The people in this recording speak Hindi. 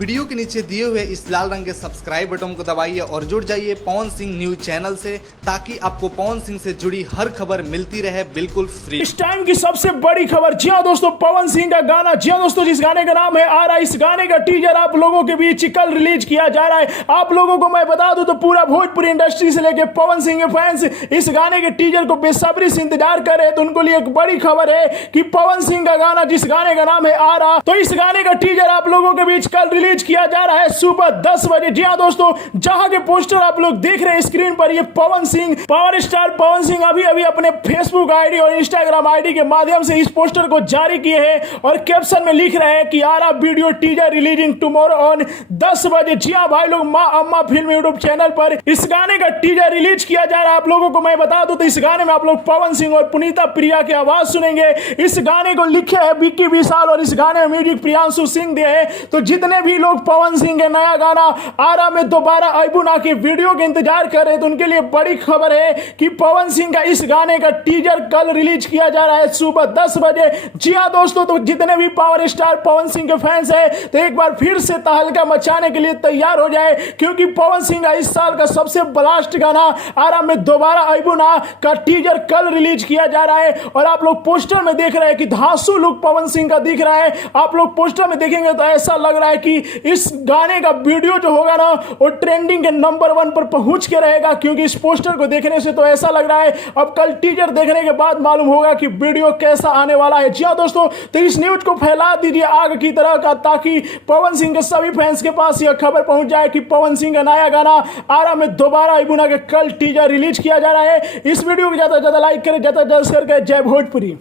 वीडियो के नीचे दिए हुए इस लाल रंग के सब्सक्राइब बटन को दबाइए और जुड़ जाइए पवन सिंह न्यूज चैनल से, ताकि आपको पवन सिंह से जुड़ी हर खबर मिलती रहे बिल्कुल फ्री। इस टाइम की सबसे बड़ी खबर, जी हाँ दोस्तों, पवन सिंह का गाना, जी हाँ दोस्तों, जिस गाने का नाम है आ रहा, इस गाने का टीजर आप लोगों के बीच कल रिलीज किया जा रहा है। आप लोगों को मैं बता दूं तो पूरा भोजपुरी इंडस्ट्री से लेके पवन सिंह के फैंस इस गाने के टीजर को बेसब्री से इंतजार कर रहे हैं। तो उनको लिए एक बड़ी खबर है कि पवन सिंह का गाना, जिस गाने का नाम है आ रहा, तो इस गाने का टीजर आप लोगों के बीच कल रिलीज किया जा रहा है सुबह 10 बजे। जी हाँ दोस्तों, जहां के पोस्टर आप लोग देख रहे हैं स्क्रीन पर, ये पवन सिंह, पावर स्टार पवन सिंह अभी अभी अपने फेसबुक आईडी और इंस्टाग्राम आईडी के माध्यम से इस पोस्टर को जारी किए हैं और कैप्शन में लिख रहे हैं कि आ रहा video teaser releasing tomorrow on 10 बजे। जी हाँ भाई लोग, माँ अम्मा फिल्म यूट्यूब चैनल पर इस गाने का टीजर रिलीज किया जा रहा है। आप लोगों को मैं बता दूं तो इस गाने में आप लोग पवन सिंह और पुनीता प्रिया की आवाज सुनेंगे। इस गाने को लिखे है विक्की विशाल और इस गाने में म्यूजिक प्रियांशु सिंह दिए है। तो जितने भी लोग पवन सिंह के नया गाना आरा में दोबारा अबुना की वीडियो के इंतजार कर रहे हैं, तो उनके लिए बड़ी खबर है कि पवन सिंह का इस गाने का टीजर कल रिलीज किया जा रहा है सुबह 10 बजे। जी हाँ दोस्तों, तो जितने भी पावर स्टार पवन सिंह के फैंस हैं तो एक बार फिर से तहलका मचाने के लिए तैयार हो जाए, क्योंकि पवन सिंह का इस साल का सबसे ब्लास्ट गाना आरा में दोबारा अबुना का टीजर कल रिलीज किया जा रहा है। और आप लोग पोस्टर में देख रहे हैं कि धांसू लुक पवन सिंह का दिख रहा है। आप लोग पोस्टर में देखेंगे तो ऐसा लग रहा है कि इस गाने का वीडियो जो होगा ना, वो ट्रेंडिंग के नंबर 1 पर पहुंच के रहेगा, क्योंकि इस पोस्टर को देखने से तो ऐसा लग रहा है। अब कल टीजर देखने के बाद मालूम होगा कि वीडियो कैसा आने वाला है। जी हाँ दोस्तों, तो इस न्यूज को फैला दीजिए आग की तरह का, ताकि पवन सिंह के सभी फैंस के पास यह खबर पहुंच जाए कि पवन सिंह का नया गाना आरा में दोबारा अबुना के कल टीजर रिलीज किया जा रहा है। इस वीडियो को ज्यादा से ज्यादा लाइक करें, ज्यादा से ज्यादा शेयर करें। जय भोजपुरी।